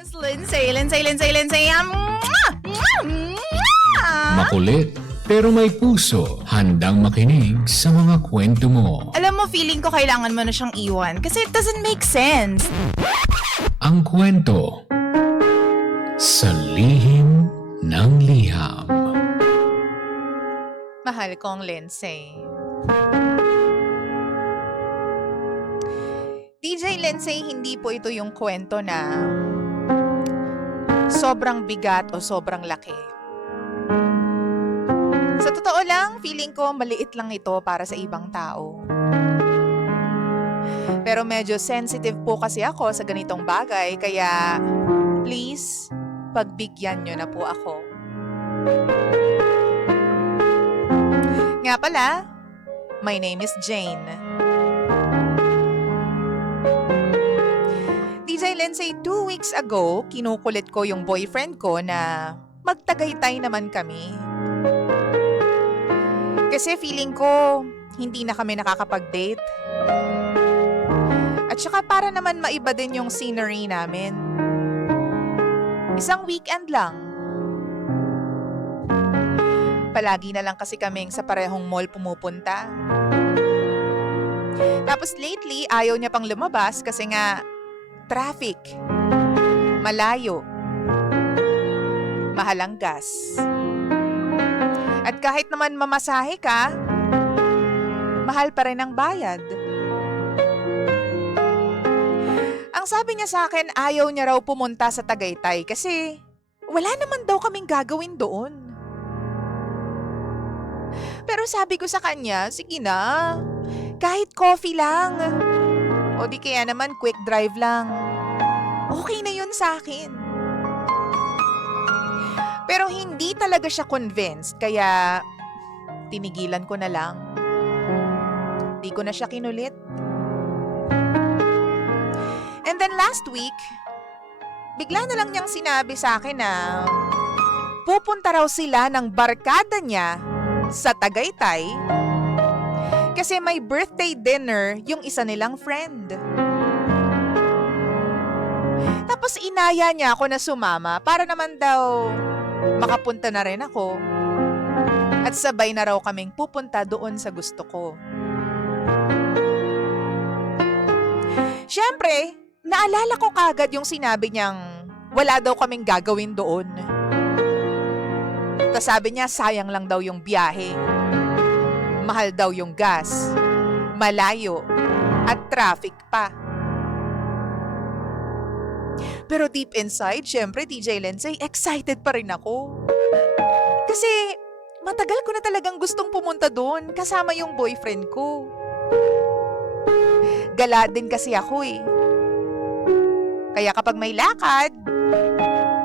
Miss Lindsay. Makulit, pero may puso, handang makinig sa mga kwento mo. Alam mo, feeling ko kailangan mo na siyang iwan kasi it doesn't make sense. Ang kwento sa lihim ng liham. Mahal kong Lindsay. DJ Lindsay, hindi po ito yung kwento na sobrang bigat o sobrang laki. Sa totoo lang, feeling ko maliit lang ito para sa ibang tao. Pero medyo sensitive po kasi ako sa ganitong bagay, kaya please, pagbigyan nyo na po ako. Nga pala, my name is Jane. DJ Lindsay, 2 weeks ago, kinukulit ko yung boyfriend ko na magtagaytay naman kami. Kasi feeling ko, hindi na kami nakakapag-date. At saka para naman maiba din yung scenery namin. Isang weekend lang. Palagi na lang kasi kaming sa parehong mall pumupunta. Tapos lately, ayaw niya pang lumabas kasi nga traffic, malayo, mahal ang gas. At kahit naman mamasahe ka, mahal pa rin ang bayad. Ang sabi niya sa akin, ayaw niya raw pumunta sa Tagaytay kasi wala naman daw kaming gagawin doon. Pero sabi ko sa kanya, sige na, kahit coffee lang. O di kaya naman quick drive lang. Okay na yun sa akin. Pero hindi talaga siya convinced, kaya tinigilan ko na lang. Di ko na siya kinulit. And then last week, bigla na lang niyang sinabi sa akin na pupunta raw sila ng barkada niya sa Tagaytay kasi may birthday dinner yung isa nilang friend. Tapos inaya niya ako na sumama para naman daw makapunta na rin ako. At sabay na raw kaming pupunta doon sa gusto ko. Siyempre, naalala ko kagad yung sinabi niyang wala daw kaming gagawin doon. Tapos sabi niya sayang lang daw yung biyahe. Mahal daw yung gas, malayo, at traffic pa. Pero deep inside, syempre DJ Lindsay, excited pa rin ako. Kasi matagal ko na talagang gustong pumunta doon kasama yung boyfriend ko. Gala din kasi ako eh. Kaya kapag may lakad,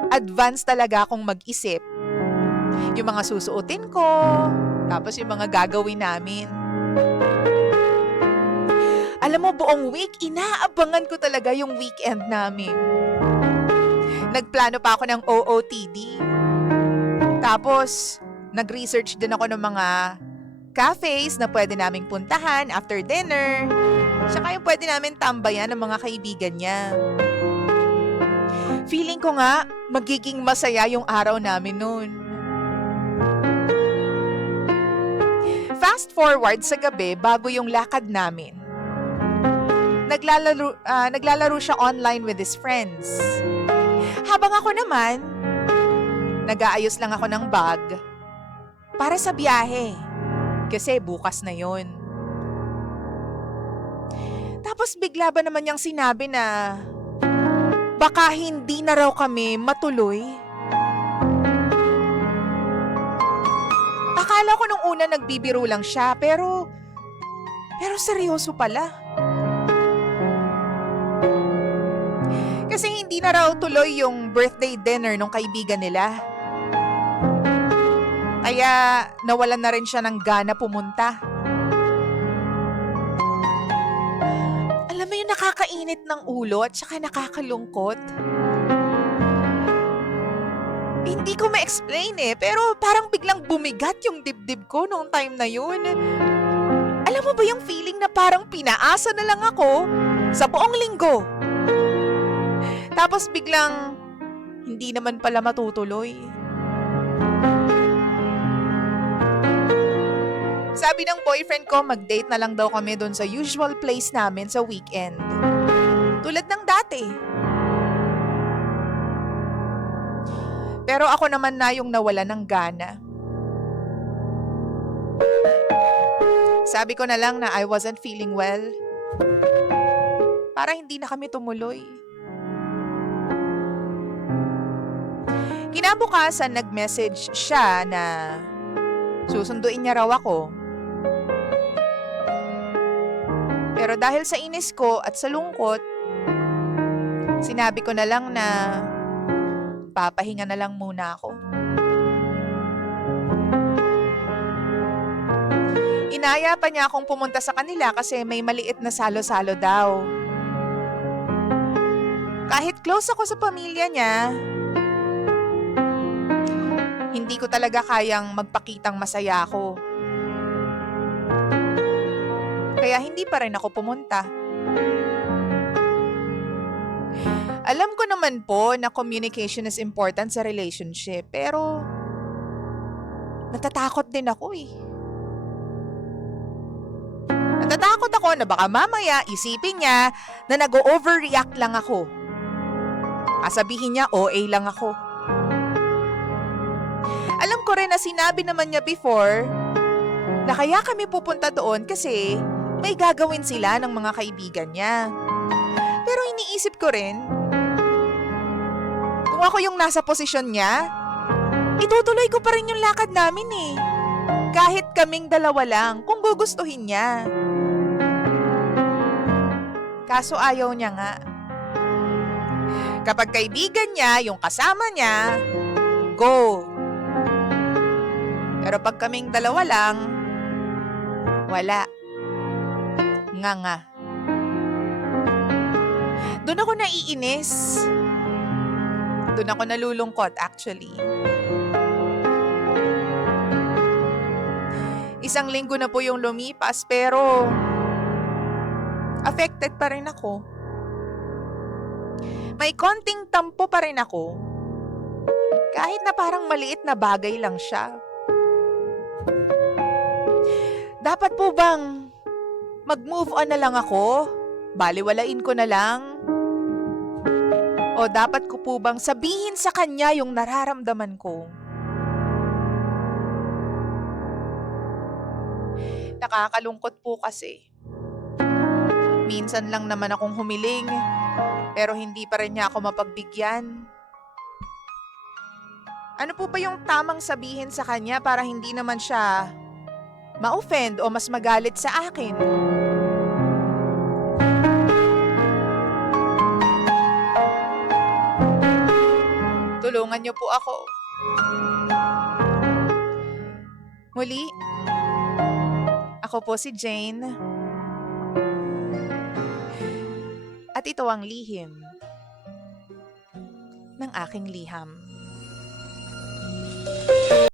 advance talaga akong mag-isip. Yung mga susuotin ko, tapos yung mga gagawin namin. Alam mo, buong week, inaabangan ko talaga yung weekend namin. Nagplano pa ako ng OOTD. Tapos, nag-research din ako ng mga cafes na pwede naming puntahan after dinner. Tsaka yung pwede namin tambayan ng mga kaibigan niya. Feeling ko nga, magiging masaya yung araw namin noon. Fast forward sa gabi bago yung lakad namin. Naglalaro siya online with his friends. Habang ako naman, nag-aayos lang ako ng bag para sa biyahe. Kasi bukas na yon. Tapos bigla ba naman niyang sinabi na baka hindi na raw kami matuloy. Akala ko nung una nagbibiro lang siya, pero seryoso pala. Kasi hindi na raw tuloy yung birthday dinner nung kaibigan nila. Kaya nawalan na rin siya ng gana pumunta. Alam mo yung nakakainit ng ulo at saka nakakalungkot? Hindi ko ma-explain eh, pero parang biglang bumigat yung dibdib ko nung time na yun. Alam mo ba yung feeling na parang pinaasa na lang ako sa buong linggo? Tapos biglang hindi naman pala matutuloy. Sabi ng boyfriend ko, mag-date na lang daw kami doon sa usual place namin sa weekend. Tulad ng dati. Pero ako naman na yung nawala ng gana. Sabi ko na lang na I wasn't feeling well. Para hindi na kami tumuloy. Kinabukasan, nag-message siya na susunduin niya raw ako. Pero dahil sa inis ko at sa lungkot, sinabi ko na lang na papahinga na lang muna ako. Inaya pa niya akong pumunta sa kanila kasi may maliit na salo-salo daw. Kahit close ako sa pamilya niya, hindi ko talaga kayang magpakitang masaya ako. Kaya hindi pa rin ako pumunta. Alam ko naman po na communication is important sa relationship, pero natatakot din ako eh. Natatakot ako na baka mamaya isipin niya na nag-overreact lang ako. Sabihin niya OA lang ako. Alam ko rin na sinabi naman niya before na kaya kami pupunta doon kasi may gagawin sila ng mga kaibigan niya. Pero iniisip ko rin, kung ako yung nasa posisyon niya, itutuloy ko pa rin yung lakad namin eh. Kahit kaming dalawa lang, kung gugustuhin niya. Kaso ayaw niya nga. Kapag kaibigan niya, yung kasama niya, go. Pero pag kaming dalawa lang, wala. Nga. Doon ako naiinis. Doon ako nalulungkot actually. Isang linggo na po yung lumipas pero affected pa rin ako. May konting tampo pa rin ako. Kahit na parang maliit na bagay lang siya. Dapat po bang mag-move on na lang ako? Baliwalain ko na lang? O dapat ko po bang sabihin sa kanya yung nararamdaman ko? Nakakalungkot po kasi. Minsan lang naman akong humiling, pero hindi pa rin niya ako mapagbigyan. Ano po ba yung tamang sabihin sa kanya para hindi naman siya ma-offend o mas magalit sa akin? Tulungan niyo po ako. Muli, ako po si Jane. At ito ang lihim ng aking liham.